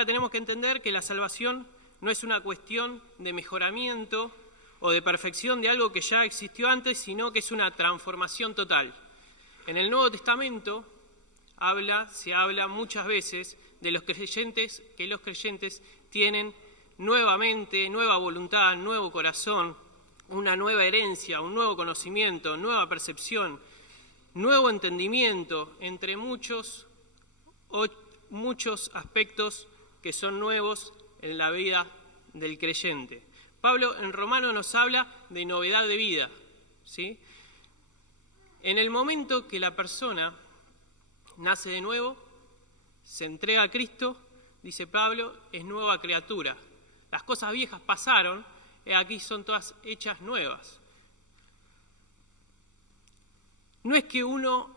Ahora tenemos que entender que la salvación no es una cuestión de mejoramiento o de perfección de algo que ya existió antes, sino que es una transformación total. En el Nuevo Testamento se habla muchas veces de los creyentes, que los creyentes tienen nuevamente, nueva voluntad, nuevo corazón, una nueva herencia, un nuevo conocimiento, nueva percepción, nuevo entendimiento, entre muchos aspectos que son nuevos en la vida del creyente. Pablo en Romanos nos habla de novedad de vida, ¿sí? En el momento que la persona nace de nuevo, se entrega a Cristo, dice Pablo, es nueva criatura. Las cosas viejas pasaron, aquí son todas hechas nuevas. No es que uno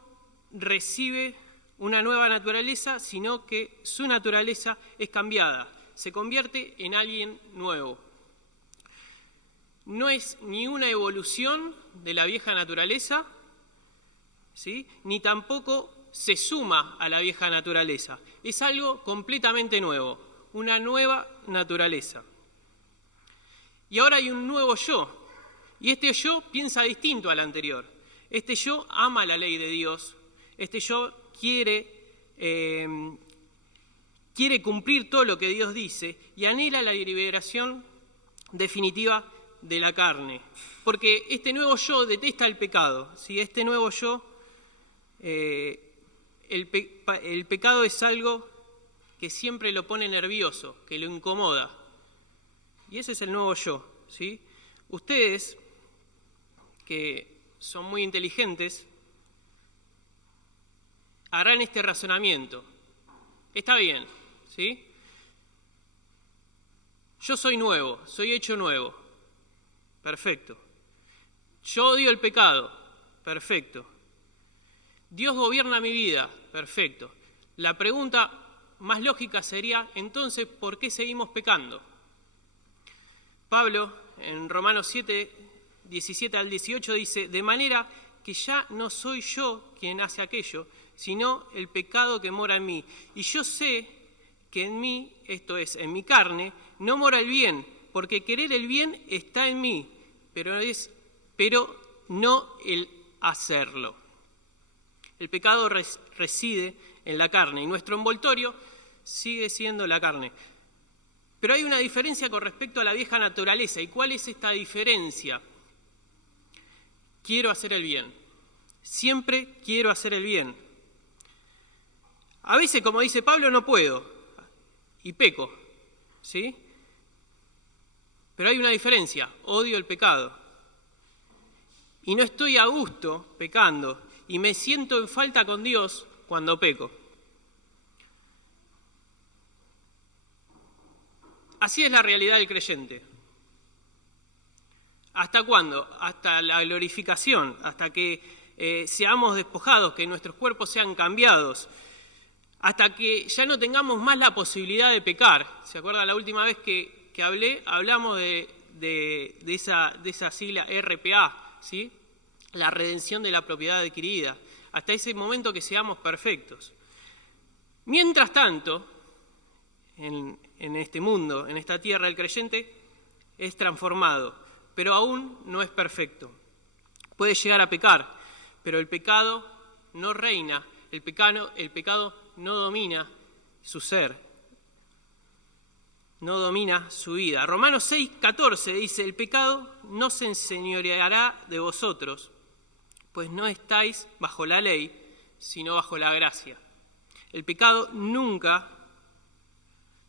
recibe una nueva naturaleza, sino que su naturaleza es cambiada, se convierte en alguien nuevo. No es ni una evolución de la vieja naturaleza, ¿sí?, ni tampoco se suma a la vieja naturaleza. Es algo completamente nuevo, una nueva naturaleza. Y ahora hay un nuevo yo, y este yo piensa distinto al anterior. Este yo ama la ley de Dios, este yo quiere cumplir todo lo que Dios dice y anhela la liberación definitiva de la carne. Porque este nuevo yo detesta el pecado, ¿sí? Este nuevo yo, el pecado es algo que siempre lo pone nervioso, que lo incomoda. Y ese es el nuevo yo, ¿sí? Ustedes, que son muy inteligentes, harán este razonamiento. Está bien, ¿sí? Yo soy nuevo, soy hecho nuevo. Perfecto. Yo odio el pecado. Perfecto. Dios gobierna mi vida. Perfecto. La pregunta más lógica sería, entonces, ¿por qué seguimos pecando? Pablo, en Romanos 7, 17 al 18, dice, de manera que ya no soy yo quien hace aquello, sino el pecado que mora en mí. Y yo sé que en mí, esto es, en mi carne, no mora el bien, porque querer el bien está en mí, pero no el hacerlo. El pecado reside en la carne y nuestro envoltorio sigue siendo la carne. Pero hay una diferencia con respecto a la vieja naturaleza. ¿Y cuál es esta diferencia? Quiero hacer el bien. Siempre quiero hacer el bien. A veces, como dice Pablo, no puedo y peco, ¿sí? Pero hay una diferencia, odio el pecado. Y no estoy a gusto pecando y me siento en falta con Dios cuando peco. Así es la realidad del creyente. ¿Hasta cuándo? Hasta la glorificación, hasta que seamos despojados, que nuestros cuerpos sean cambiados, hasta que ya no tengamos más la posibilidad de pecar. ¿Se acuerdan la última vez que hablamos de esa sigla RPA, ¿sí? La redención de la propiedad adquirida, hasta ese momento que seamos perfectos. Mientras tanto, en este mundo, en esta tierra, el creyente es transformado, pero aún no es perfecto. Puede llegar a pecar, pero el pecado no reina, el pecado no domina su ser, no domina su vida. Romanos 6:14 dice, el pecado no se enseñoreará de vosotros, pues no estáis bajo la ley, sino bajo la gracia. El pecado nunca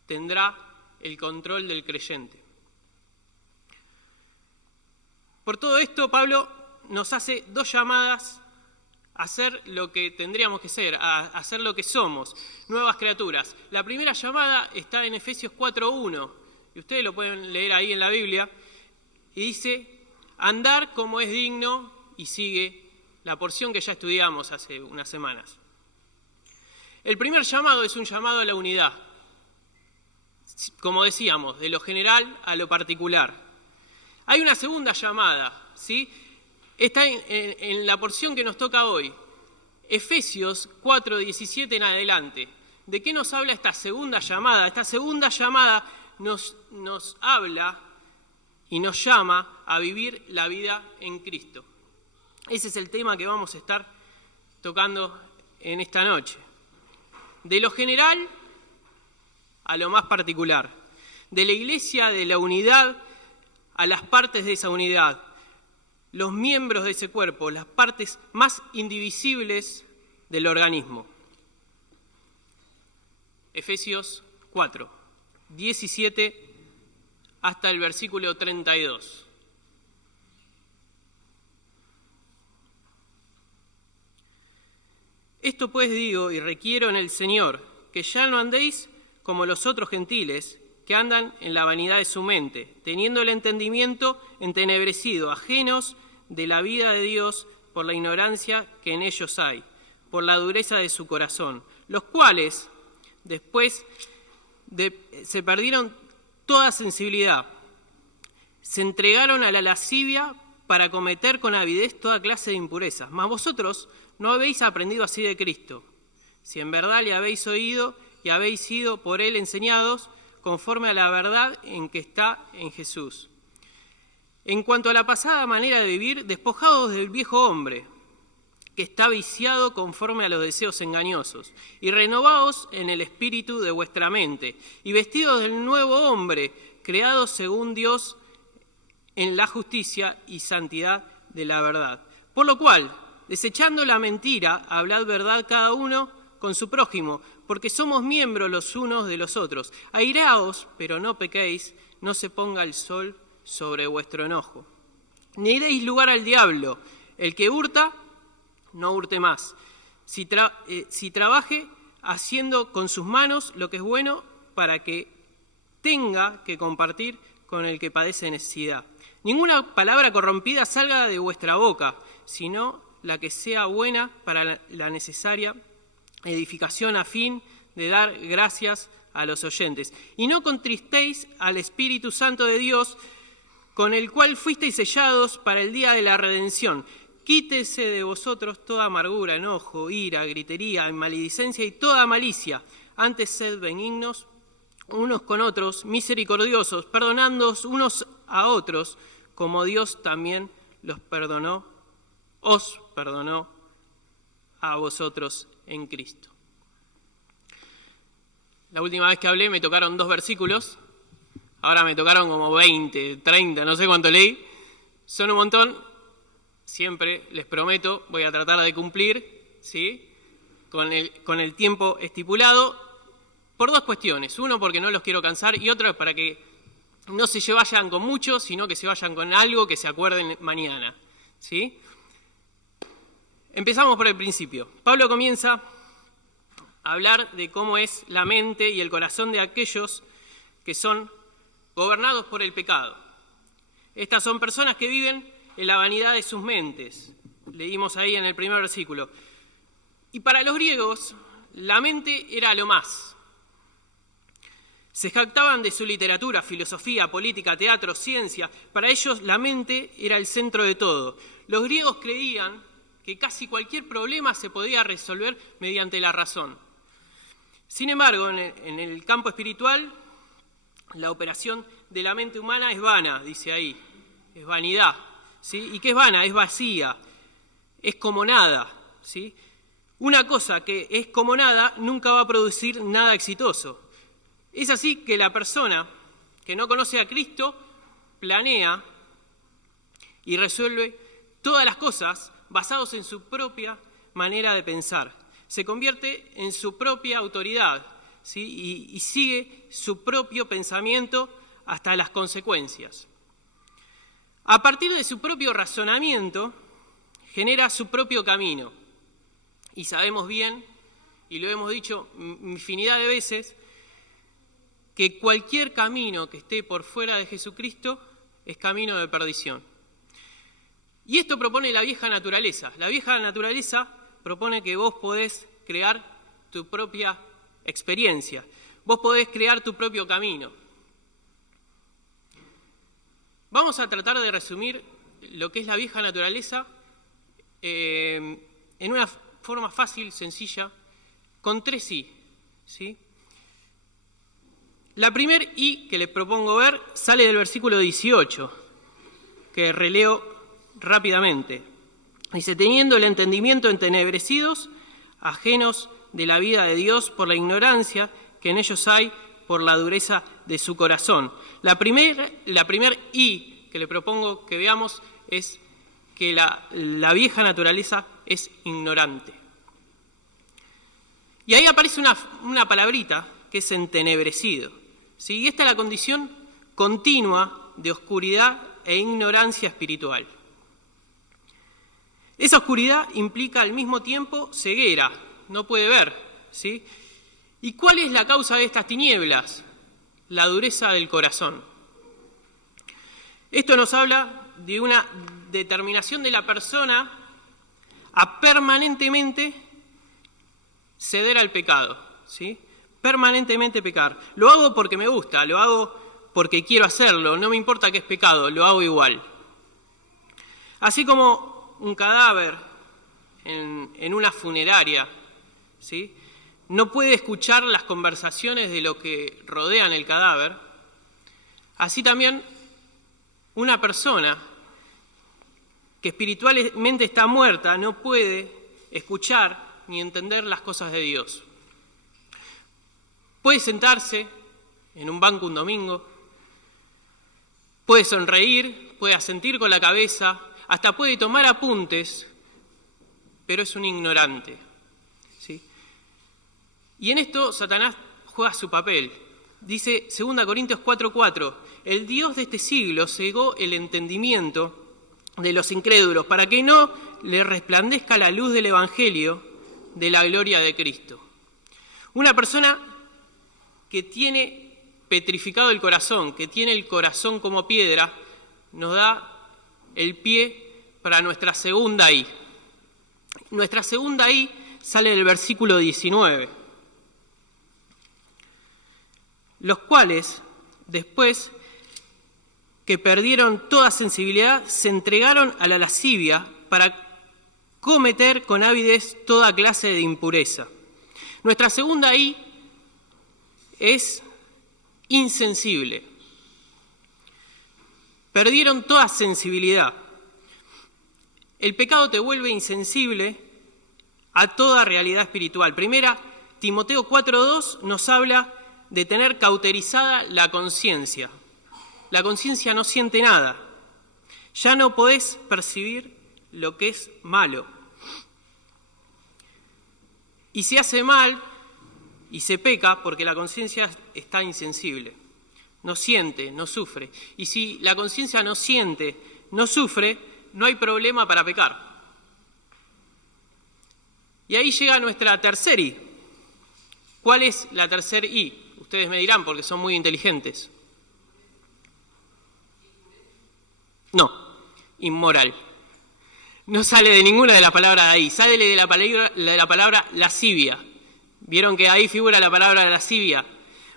tendrá el control del creyente. Por todo esto, Pablo nos hace dos llamadas a hacer lo que tendríamos que ser, a hacer lo que somos, nuevas criaturas. La primera llamada está en Efesios 4:1, y ustedes lo pueden leer ahí en la Biblia, y dice, andar como es digno, y sigue la porción que ya estudiamos hace unas semanas. El primer llamado es un llamado a la unidad, como decíamos, de lo general a lo particular. Hay una segunda llamada, ¿sí? Está en la porción que nos toca hoy, Efesios 4:17 en adelante. ¿de qué nos habla esta segunda llamada? Esta segunda llamada nos habla y nos llama a vivir la vida en Cristo. Ese es el tema que vamos a estar tocando en esta noche. De lo general a lo más particular. De la iglesia, de la unidad, a las partes de esa unidad. Los miembros de ese cuerpo, las partes más indivisibles del organismo. Efesios 4, 17 hasta el versículo 32. Esto pues digo y requiero en el Señor, que ya no andéis como los otros gentiles, que andan en la vanidad de su mente, teniendo el entendimiento entenebrecido, ajenos de la vida de Dios por la ignorancia que en ellos hay, por la dureza de su corazón, los cuales después se perdieron toda sensibilidad, se entregaron a la lascivia para cometer con avidez toda clase de impurezas. Mas vosotros no habéis aprendido así de Cristo, si en verdad le habéis oído y habéis sido por él enseñados conforme a la verdad en que está en Jesús. En cuanto a la pasada manera de vivir, despojados del viejo hombre, que está viciado conforme a los deseos engañosos, y renovaos en el espíritu de vuestra mente, y vestidos del nuevo hombre, creado según Dios en la justicia y santidad de la verdad. Por lo cual, desechando la mentira, hablad verdad cada uno con su prójimo, porque somos miembros los unos de los otros. Airaos, pero no pequéis, no se ponga el sol sobre vuestro enojo. Ni deis lugar al diablo. El que hurta, no hurte más. Si trabaje haciendo con sus manos lo que es bueno, para que tenga que compartir con el que padece necesidad. Ninguna palabra corrompida salga de vuestra boca, sino la que sea buena para la necesaria edificación a fin de dar gracias a los oyentes. Y no contristéis al Espíritu Santo de Dios, con el cual fuisteis sellados para el día de la redención. Quítese de vosotros toda amargura, enojo, ira, gritería, maledicencia y toda malicia. Antes sed benignos unos con otros, misericordiosos, perdonándoos unos a otros, como Dios también os perdonó a vosotros en Cristo. La última vez que hablé me tocaron 2 versículos, ahora me tocaron como 20, 30, no sé cuánto leí. Son un montón, siempre les prometo, voy a tratar de cumplir, ¿sí?, con el tiempo estipulado, por 2 cuestiones. Uno, porque no los quiero cansar, y otro, para que no se vayan con mucho, sino que se vayan con algo que se acuerden mañana, ¿sí? Empezamos por el principio. Pablo comienza a hablar de cómo es la mente y el corazón de aquellos que son gobernados por el pecado. Estas son personas que viven en la vanidad de sus mentes. Leímos ahí en el primer versículo. Y para los griegos, la mente era lo más. Se jactaban de su literatura, filosofía, política, teatro, ciencia. Para ellos la mente era el centro de todo. Los griegos creían que casi cualquier problema se podía resolver mediante la razón. Sin embargo, en el campo espiritual, la operación de la mente humana es vana, dice ahí, es vanidad, ¿sí? ¿Y qué es vana? Es vacía, es como nada, ¿sí? Una cosa que es como nada nunca va a producir nada exitoso. Es así que la persona que no conoce a Cristo planea y resuelve todas las cosas basados en su propia manera de pensar. Se convierte en su propia autoridad, ¿sí? y sigue su propio pensamiento hasta las consecuencias. A partir de su propio razonamiento, genera su propio camino. Y sabemos bien, y lo hemos dicho infinidad de veces, que cualquier camino que esté por fuera de Jesucristo es camino de perdición. Y esto propone la vieja naturaleza. La vieja naturaleza propone que vos podés crear tu propia experiencia, vos podés crear tu propio camino. Vamos a tratar de resumir lo que es la vieja naturaleza en una forma fácil, sencilla, con 3 sí. ¿sí? La primer I que les propongo ver sale del versículo 18, que releo rápidamente. Dice, teniendo el entendimiento entenebrecidos, ajenos de la vida de Dios por la ignorancia que en ellos hay, por la dureza de su corazón. La primer I que le propongo que veamos es que la vieja naturaleza es ignorante. Y ahí aparece una palabrita que es entenebrecido, ¿sí? Y esta es la condición continua de oscuridad e ignorancia espiritual. Esa oscuridad implica al mismo tiempo ceguera, no puede ver, ¿sí? ¿Y cuál es la causa de estas tinieblas? La dureza del corazón. Esto nos habla de una determinación de la persona a permanentemente ceder al pecado, ¿sí? Permanentemente pecar. Lo hago porque me gusta, lo hago porque quiero hacerlo, no me importa que es pecado, lo hago igual. Así como un cadáver en una funeraria, ¿sí? No puede escuchar las conversaciones de lo que rodean el cadáver, así también una persona que espiritualmente está muerta no puede escuchar ni entender las cosas de Dios. Puede sentarse en un banco un domingo, puede sonreír, puede asentir con la cabeza, hasta puede tomar apuntes, pero es un ignorante, ¿sí? Y en esto Satanás juega su papel. Dice 2 Corintios 4:4, el Dios de este siglo cegó el entendimiento de los incrédulos para que no le resplandezca la luz del Evangelio de la gloria de Cristo. Una persona que tiene petrificado el corazón, que tiene el corazón como piedra, nos da el pie para nuestra segunda I. Nuestra segunda I sale del versículo 19. Los cuales, después que perdieron toda sensibilidad, se entregaron a la lascivia para cometer con avidez toda clase de impureza. Nuestra segunda I es insensible. Perdieron toda sensibilidad. El pecado te vuelve insensible a toda realidad espiritual. Primera, Timoteo 4:2 nos habla de tener cauterizada la conciencia. La conciencia no siente nada. Ya no podés percibir lo que es malo. Y se hace mal y se peca porque la conciencia está insensible. No siente, no sufre. Y si la conciencia no siente, no sufre, no hay problema para pecar. Y ahí llega nuestra tercer I. ¿Cuál es la tercer I? Ustedes me dirán porque son muy inteligentes. No, inmoral. No sale de ninguna de las palabras de ahí, sale de la palabra lascivia. ¿Vieron que ahí figura la palabra lascivia?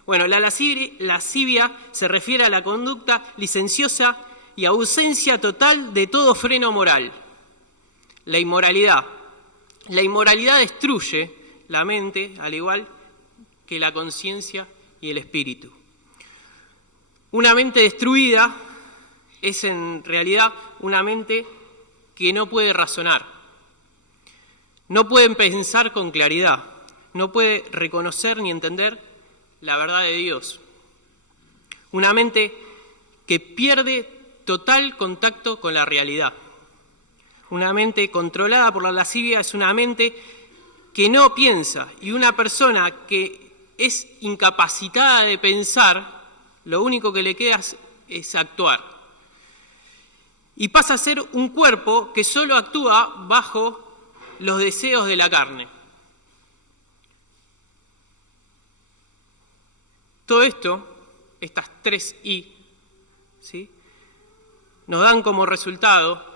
Bueno, la lascivia se refiere a la conducta licenciosa y ausencia total de todo freno moral. La inmoralidad. La inmoralidad destruye la mente, al igual que la conciencia y el espíritu. Una mente destruida es en realidad una mente que no puede razonar, no puede pensar con claridad, no puede reconocer ni entender la verdad de Dios. Una mente que pierde total contacto con la realidad. Una mente controlada por la lascivia es una mente que no piensa, y una persona que es incapacitada de pensar, lo único que le queda es actuar. Y pasa a ser un cuerpo que solo actúa bajo los deseos de la carne. Todo esto, estas tres I, ¿sí?, nos dan como resultado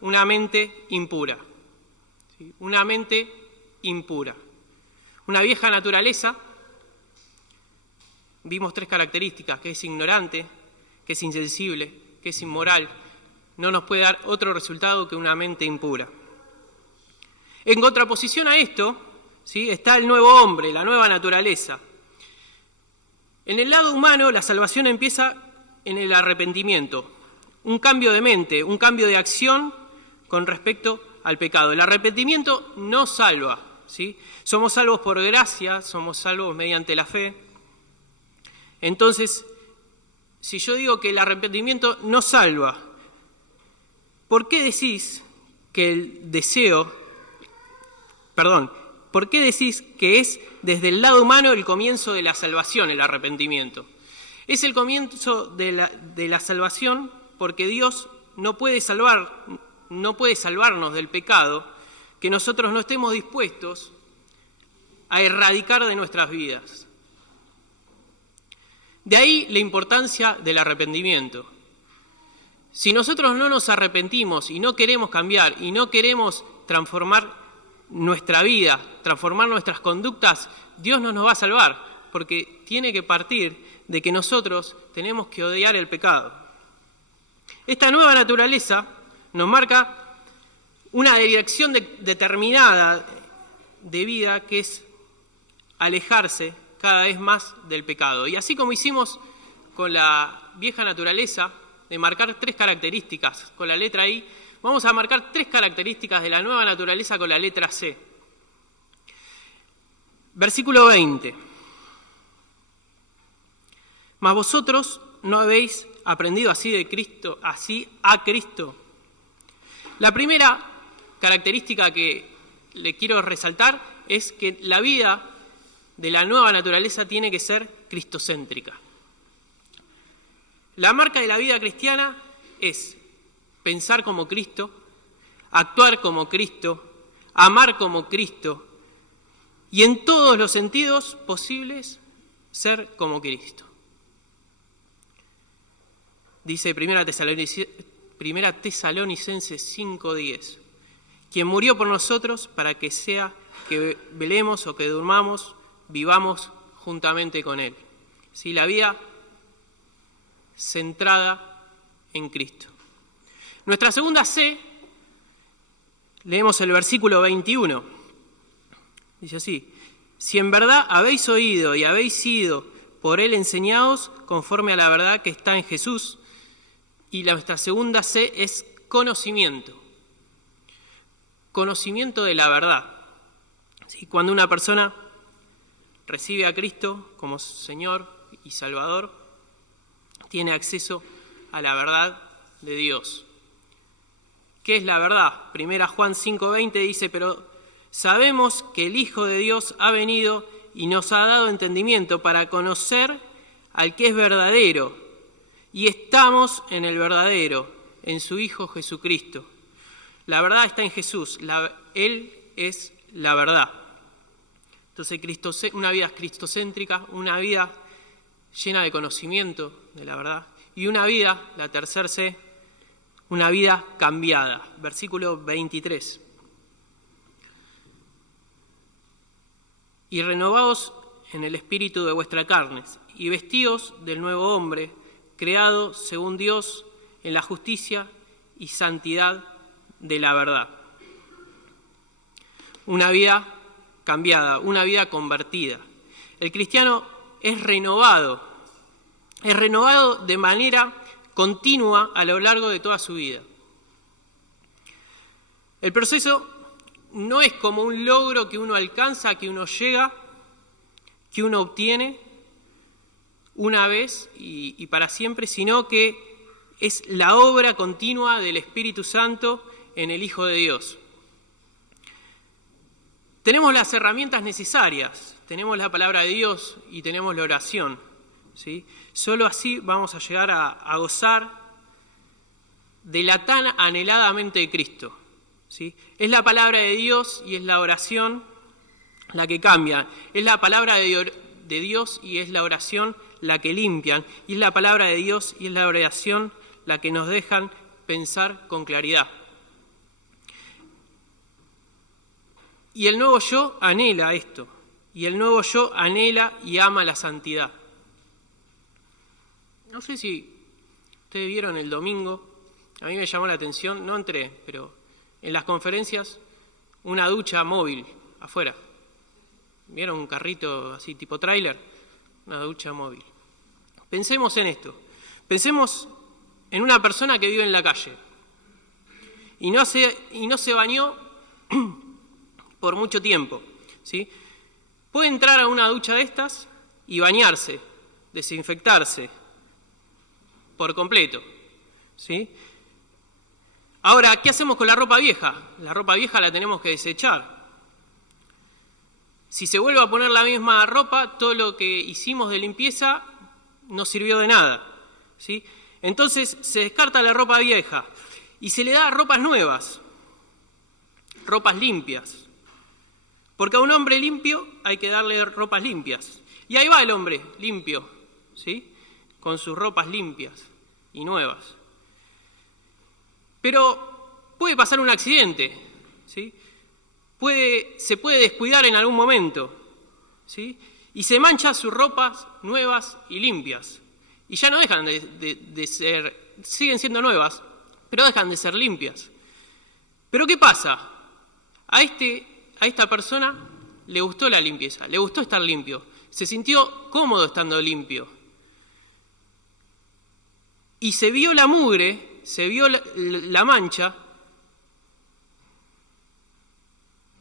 una mente impura. ¿Sí? Una mente impura. Una vieja naturaleza, vimos tres características, que es ignorante, que es insensible, que es inmoral. No nos puede dar otro resultado que una mente impura. En contraposición a esto, ¿sí? Está el nuevo hombre, la nueva naturaleza. En el lado humano, la salvación empieza en el arrepentimiento, un cambio de mente, un cambio de acción con respecto al pecado. El arrepentimiento no salva, ¿sí? Somos salvos por gracia, somos salvos mediante la fe. Entonces, si yo digo que el arrepentimiento no salva, ¿por qué decís que ¿por qué decís que es desde el lado humano el comienzo de la salvación, el arrepentimiento? Es el comienzo de la salvación porque Dios no puede salvarnos del pecado que nosotros no estemos dispuestos a erradicar de nuestras vidas. De ahí la importancia del arrepentimiento. Si nosotros no nos arrepentimos y no queremos cambiar y no queremos transformar nuestra vida, transformar nuestras conductas, Dios no nos va a salvar, porque tiene que partir de que nosotros tenemos que odiar el pecado. Esta nueva naturaleza nos marca una dirección determinada de vida, que es alejarse cada vez más del pecado. Y así como hicimos con la vieja naturaleza, de marcar 3 características con la letra I, vamos a marcar 3 características de la nueva naturaleza con la letra C. Versículo 20. Mas vosotros no habéis aprendido así a Cristo. La primera característica que le quiero resaltar es que la vida de la nueva naturaleza tiene que ser cristocéntrica. La marca de la vida cristiana es pensar como Cristo, actuar como Cristo, amar como Cristo y en todos los sentidos posibles ser como Cristo. Dice 1 Tesalonicenses 5:10, quien murió por nosotros para que sea que velemos o que durmamos, vivamos juntamente con Él. ¿Sí? La vida centrada en Cristo. Nuestra segunda C, leemos el versículo 21. Dice así, si en verdad habéis oído y habéis sido por Él enseñados conforme a la verdad que está en Jesús. Y nuestra segunda C es conocimiento. Conocimiento de la verdad. ¿Sí? Cuando una persona recibe a Cristo como Señor y Salvador, tiene acceso a la verdad de Dios. ¿Qué es la verdad? 1 Juan 5:20 dice, pero sabemos que el Hijo de Dios ha venido y nos ha dado entendimiento para conocer al que es verdadero, y estamos en el verdadero, en su Hijo Jesucristo. La verdad está en Jesús, Él es la verdad. Entonces, una vida cristocéntrica, una vida llena de conocimiento de la verdad, y una vida, la tercera C, una vida cambiada. Versículo 23. Y renovaos en el espíritu de vuestra carne, y vestíos del nuevo hombre, creado según Dios en la justicia y santidad de la verdad. Una vida cambiada, una vida convertida. El cristiano es renovado de manera continua a lo largo de toda su vida. El proceso no es como un logro que uno alcanza, que uno llega, que uno obtiene una vez y para siempre, sino que es la obra continua del Espíritu Santo en el Hijo de Dios. Tenemos las herramientas necesarias, tenemos la palabra de Dios y tenemos la oración, ¿sí? Solo así vamos a llegar a gozar de la tan anhelada mente de Cristo, ¿sí? Es la palabra de Dios y es la oración la que cambia, es la palabra de Dios y es la oración la que limpian, y es la palabra de Dios y es la oración la que nos dejan pensar con claridad. Y el nuevo yo anhela esto, y el nuevo yo anhela y ama la santidad. No sé si ustedes vieron el domingo, a mí me llamó la atención, no entré, pero en las conferencias, una ducha móvil afuera. ¿Vieron un carrito así tipo tráiler? Una ducha móvil. Pensemos en esto. Pensemos en una persona que vive en la calle y no se bañó por mucho tiempo, ¿sí? Puede entrar a una ducha de estas y bañarse, desinfectarse por completo, ¿sí? Ahora, ¿qué hacemos con la ropa vieja? La ropa vieja la tenemos que desechar. Si se vuelve a poner la misma ropa, todo lo que hicimos de limpieza no sirvió de nada, ¿sí? Entonces se descarta la ropa vieja y se le da ropas nuevas, ropas limpias. Porque a un hombre limpio hay que darle ropas limpias. Y ahí va el hombre limpio, ¿sí? Con sus ropas limpias y nuevas. Pero puede pasar un accidente, ¿sí? Se puede descuidar en algún momento, ¿sí? Y se mancha sus ropas nuevas y limpias. Y ya no dejan de ser, siguen siendo nuevas, pero dejan de ser limpias. Pero ¿qué pasa? A esta persona le gustó la limpieza, le gustó estar limpio, se sintió cómodo estando limpio. Y se vio la mugre, se vio la mancha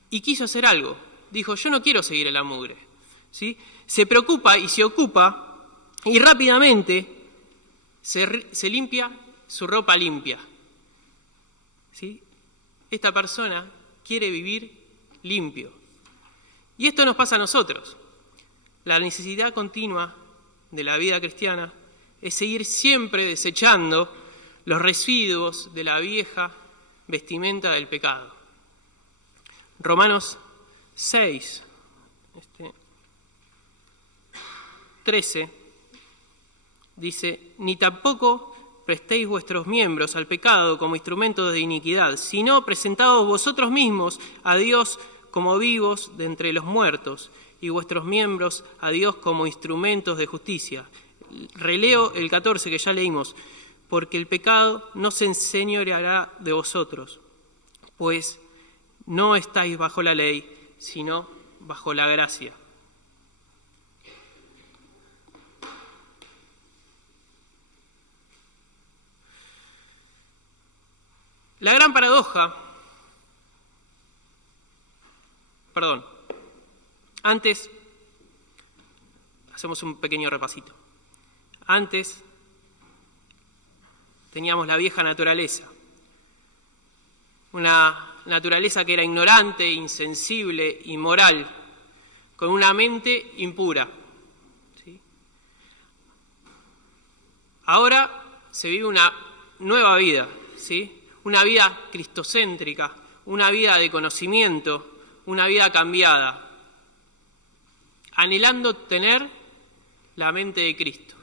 y quiso hacer algo. Dijo, yo no quiero seguir en la mugre, ¿sí? Se preocupa y se ocupa y rápidamente se limpia su ropa limpia, ¿sí? Esta persona quiere vivir limpio. Y esto nos pasa a nosotros. La necesidad continua de la vida cristiana es seguir siempre desechando los residuos de la vieja vestimenta del pecado. Romanos 6, 13, dice, ni tampoco prestéis vuestros miembros al pecado como instrumentos de iniquidad, sino presentaos vosotros mismos a Dios como vivos de entre los muertos, y vuestros miembros a Dios como instrumentos de justicia. Releo el 14 que ya leímos, porque el pecado no se enseñoreará de vosotros, pues no estáis bajo la ley, sino bajo la gracia. La gran paradoja, antes, hacemos un pequeño repasito. Antes teníamos la vieja naturaleza, una naturaleza que era ignorante, insensible, inmoral, con una mente impura, ¿sí? Ahora se vive una nueva vida, ¿sí? Una vida cristocéntrica, una vida de conocimiento, una vida cambiada, anhelando tener la mente de Cristo.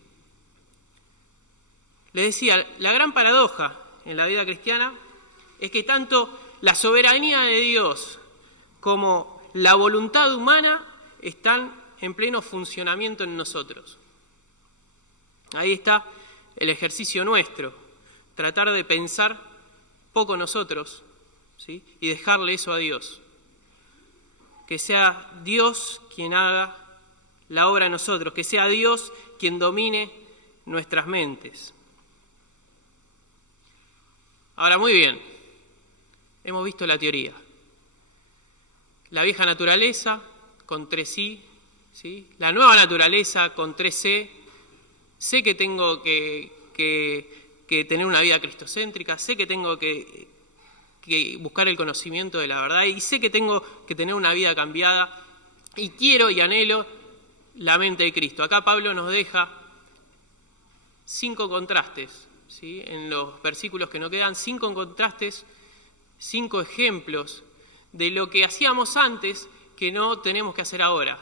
Les decía, la gran paradoja en la vida cristiana es que tanto la soberanía de Dios como la voluntad humana están en pleno funcionamiento en nosotros. Ahí está el ejercicio nuestro, tratar de pensar poco nosotros, ¿sí? Y dejarle eso a Dios. Que sea Dios quien haga la obra en nosotros, que sea Dios quien domine nuestras mentes. Ahora, muy bien, hemos visto la teoría. La vieja naturaleza con 3I, ¿sí? La nueva naturaleza con 3C. Sé que tengo que tener una vida cristocéntrica, sé que tengo que buscar el conocimiento de la verdad y sé que tengo que tener una vida cambiada y quiero y anhelo la mente de Cristo. Acá Pablo nos deja 5 contrastes, ¿sí? En los versículos que nos quedan, 5 contrastes, 5 ejemplos de lo que hacíamos antes que no tenemos que hacer ahora,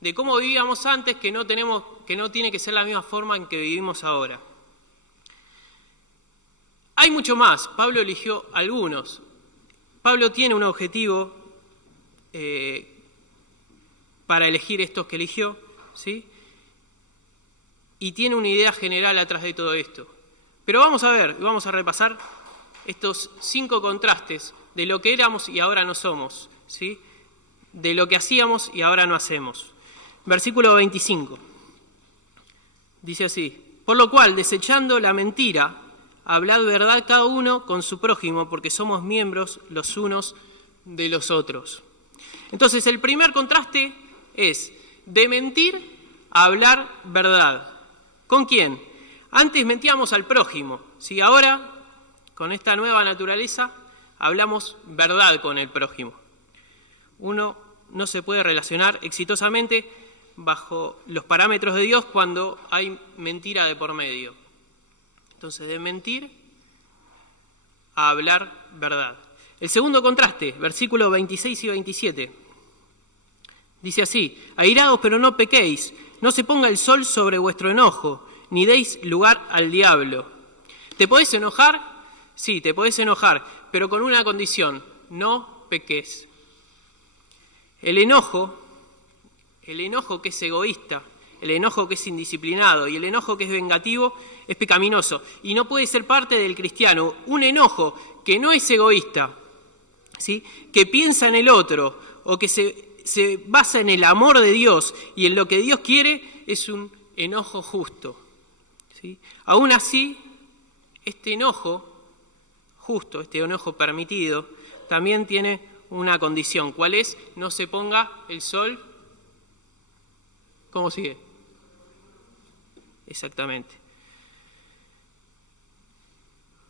de cómo vivíamos antes que no tiene que ser la misma forma en que vivimos ahora. Hay mucho más, Pablo eligió algunos. Pablo tiene un objetivo para elegir estos que eligió, ¿sí? Y tiene una idea general atrás de todo esto. Pero vamos a repasar estos 5 contrastes de lo que éramos y ahora no somos, ¿sí? de lo que hacíamos y ahora no hacemos. Versículo 25. Dice así: por lo cual, desechando la mentira, hablad verdad cada uno con su prójimo, porque somos miembros los unos de los otros. Entonces, el primer contraste es de mentir a hablar verdad. ¿Con quién? Antes mentíamos al prójimo, ¿sí? Ahora, con esta nueva naturaleza, hablamos verdad con el prójimo. Uno no se puede relacionar exitosamente bajo los parámetros de Dios cuando hay mentira de por medio. Entonces, de mentir a hablar verdad. El segundo contraste, versículos 26 y 27. Dice así: airaos, pero no pequéis, no se ponga el sol sobre vuestro enojo, ni deis lugar al diablo. ¿Te podés enojar? Sí, te podés enojar, pero con una condición: no peques. El enojo que es egoísta, el enojo que es indisciplinado y el enojo que es vengativo es pecaminoso y no puede ser parte del cristiano. Un enojo que no es egoísta, ¿sí?, que piensa en el otro o que se basa en el amor de Dios y en lo que Dios quiere, es un enojo justo, ¿sí? Aún así, este enojo justo, este enojo permitido, también tiene una condición. ¿Cuál es? No se ponga el sol. ¿Cómo sigue? Exactamente.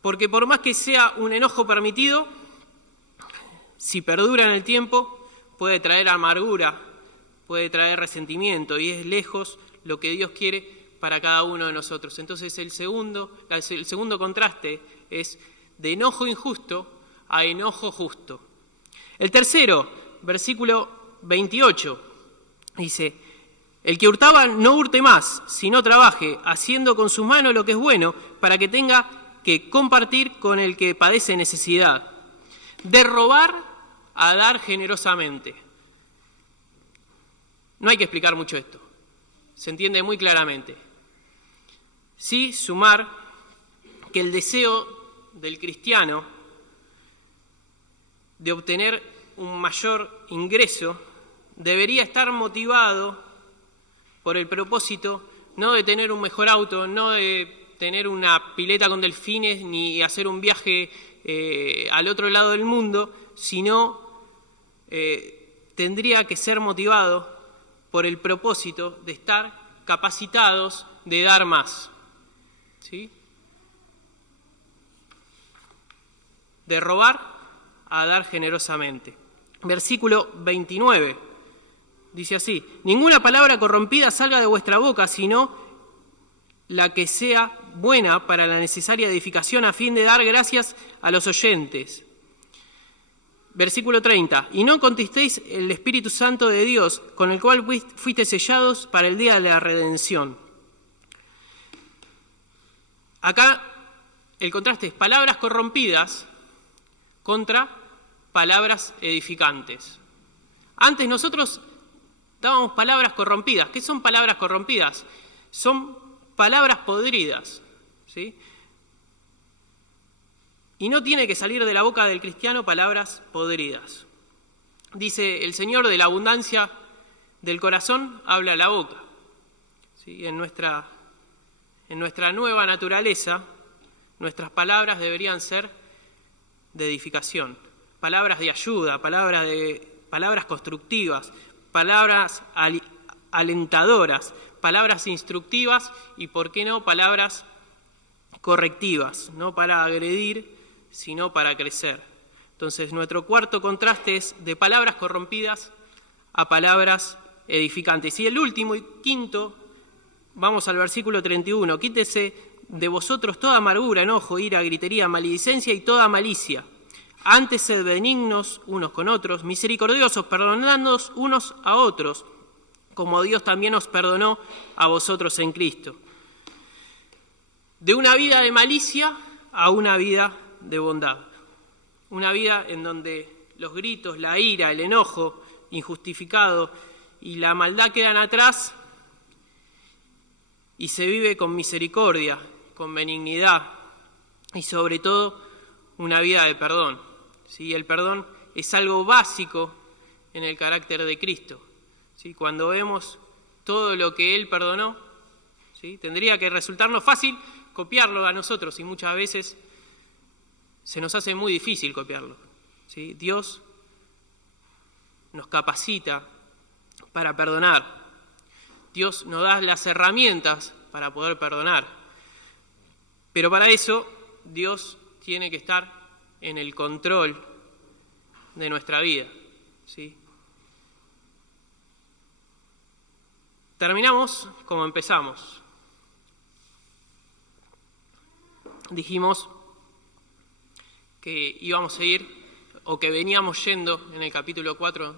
Porque por más que sea un enojo permitido, si perdura en el tiempo, puede traer amargura, puede traer resentimiento, y es lejos lo que Dios quiere para cada uno de nosotros. Entonces el segundo contraste es de enojo injusto a enojo justo. El tercero, versículo 28, dice: el que hurtaba no hurte más, sino trabaje, haciendo con sus manos lo que es bueno, para que tenga que compartir con el que padece necesidad. De robar a dar generosamente. No hay que explicar mucho esto, se entiende muy claramente. Sí, sumar que el deseo del cristiano de obtener un mayor ingreso debería estar motivado por el propósito no de tener un mejor auto, no de tener una pileta con delfines ni hacer un viaje al otro lado del mundo, sino tendría que ser motivado por el propósito de estar capacitados de dar más, ¿sí? De robar a dar generosamente. Versículo 29 dice así: ninguna palabra corrompida salga de vuestra boca, sino la que sea buena para la necesaria edificación, a fin de dar gracias a los oyentes. Versículo 30. Y no contristéis el Espíritu Santo de Dios, con el cual fuiste sellados para el día de la redención. Acá el contraste es palabras corrompidas contra palabras edificantes. Antes nosotros dábamos palabras corrompidas. ¿Qué son palabras corrompidas? Son palabras podridas, ¿sí? Y no tiene que salir de la boca del cristiano palabras podridas. Dice el Señor: de la abundancia del corazón habla la boca, ¿sí? En nuestra nueva naturaleza, nuestras palabras deberían ser de edificación, palabras de ayuda, palabras constructivas, palabras alentadoras, palabras instructivas y, ¿por qué no?, palabras correctivas, no para agredir, sino para crecer. Entonces, nuestro cuarto contraste es de palabras corrompidas a palabras edificantes. Y el último y quinto, vamos al versículo 31, quítese de vosotros toda amargura, enojo, ira, gritería, maledicencia y toda malicia. Antes sed benignos unos con otros, misericordiosos, perdonándoos unos a otros, como Dios también os perdonó a vosotros en Cristo. De una vida de malicia a una vida de bondad. Una vida en donde los gritos, la ira, el enojo injustificado y la maldad quedan atrás y se vive con misericordia, con benignidad y sobre todo una vida de perdón. ¿Sí? El perdón es algo básico en el carácter de Cristo. ¿Sí? Cuando vemos todo lo que Él perdonó, ¿sí? Tendría que resultarnos fácil copiarlo a nosotros y muchas veces se nos hace muy difícil copiarlo. ¿Sí? Dios nos capacita para perdonar. Dios nos da las herramientas para poder perdonar. Pero para eso Dios tiene que estar en el control de nuestra vida. ¿Sí? Terminamos como empezamos. Dijimos que íbamos a ir, o que veníamos yendo en el capítulo 4,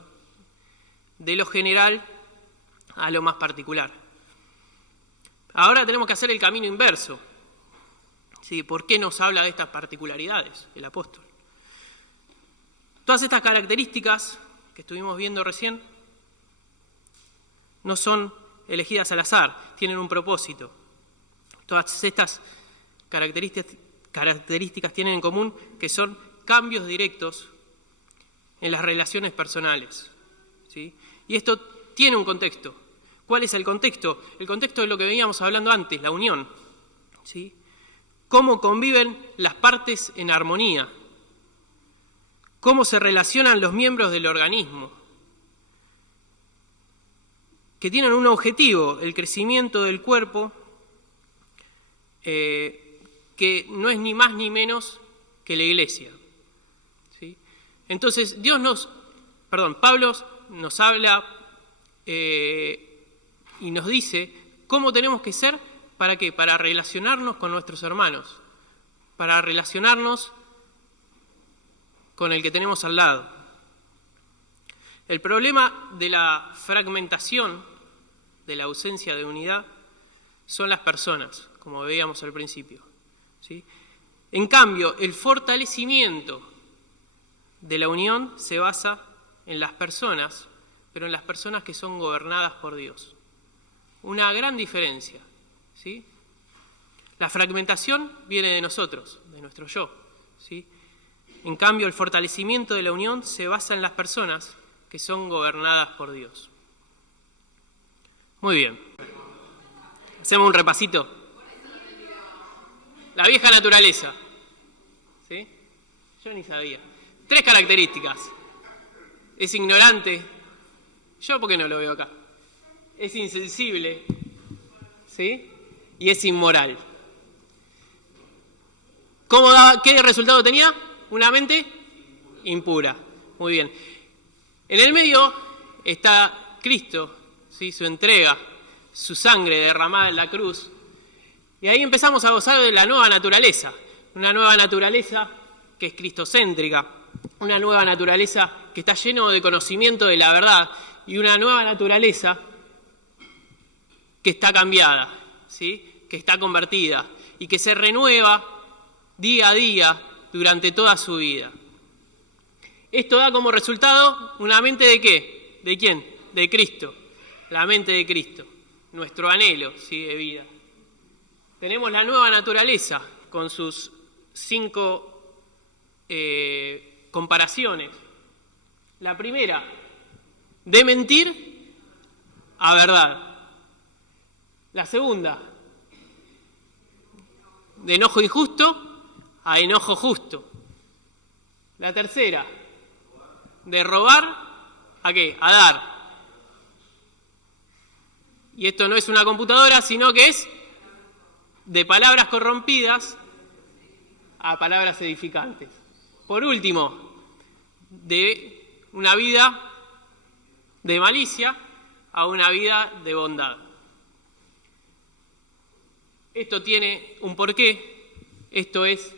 de lo general a lo más particular. Ahora tenemos que hacer el camino inverso. ¿Sí? ¿Por qué nos habla de estas particularidades el apóstol? Todas estas características que estuvimos viendo recién no son elegidas al azar, tienen un propósito. Todas estas características tienen en común que son cambios directos en las relaciones personales. ¿Sí? Y esto tiene un contexto. ¿Cuál es el contexto? El contexto es lo que veníamos hablando antes, la unión. ¿Sí? Cómo conviven las partes en armonía. Cómo se relacionan los miembros del organismo. Que tienen un objetivo, el crecimiento del cuerpo, que no es ni más ni menos que la iglesia. ¿Sí? Entonces, Pablo nos habla y nos dice cómo tenemos que ser, ¿para qué? Para relacionarnos con nuestros hermanos, para relacionarnos con el que tenemos al lado. El problema de la fragmentación, de la ausencia de unidad, son las personas, como veíamos al principio. ¿Sí? En cambio, el fortalecimiento de la unión se basa en las personas, pero en las personas que son gobernadas por Dios. Una gran diferencia. ¿Sí? La fragmentación viene de nosotros, de nuestro yo. ¿Sí? En cambio, el fortalecimiento de la unión se basa en las personas que son gobernadas por Dios. Muy bien. Hacemos un repasito. La vieja naturaleza. ¿Sí? Yo ni sabía. 3 características. Es ignorante. Yo, ¿por qué no lo veo acá? Es insensible. ¿Sí? Y es inmoral. ¿Qué resultado tenía? Una mente impura. Muy bien. En el medio está Cristo, ¿sí? Su entrega, su sangre derramada en la cruz. Y ahí empezamos a gozar de la nueva naturaleza. Una nueva naturaleza que es cristocéntrica. Una nueva naturaleza que está lleno de conocimiento de la verdad. Y una nueva naturaleza que está cambiada, ¿sí? Que está convertida y que se renueva día a día durante toda su vida. Esto da como resultado una mente ¿de qué? ¿De quién? De Cristo. La mente de Cristo. Nuestro anhelo, ¿sí? De vida. Tenemos la nueva naturaleza con sus 5 comparaciones. La primera, de mentir a verdad. La segunda, de enojo injusto a enojo justo. La tercera, de robar ¿a qué? A dar. Y esto no es una computadora, sino que es de palabras corrompidas a palabras edificantes. Por último, de una vida de malicia a una vida de bondad. Esto tiene un porqué. Esto es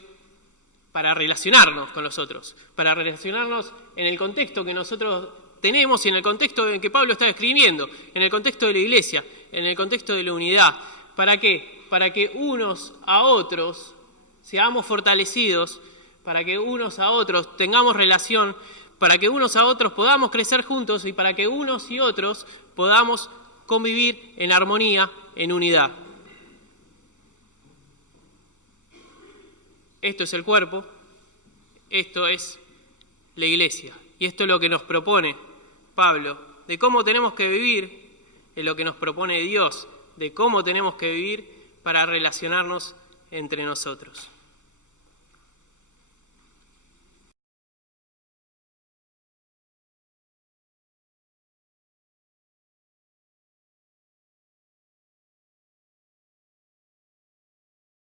para relacionarnos con los otros, para relacionarnos en el contexto que nosotros tenemos y en el contexto en que Pablo está escribiendo, en el contexto de la iglesia, en el contexto de la unidad. ¿Para qué? Para que unos a otros seamos fortalecidos, para que unos a otros tengamos relación, para que unos a otros podamos crecer juntos y para que unos y otros podamos convivir en armonía, en unidad. Esto es el cuerpo, esto es la iglesia y esto es lo que nos propone Pablo, de cómo tenemos que vivir en lo que nos propone Dios, de cómo tenemos que vivir para relacionarnos entre nosotros.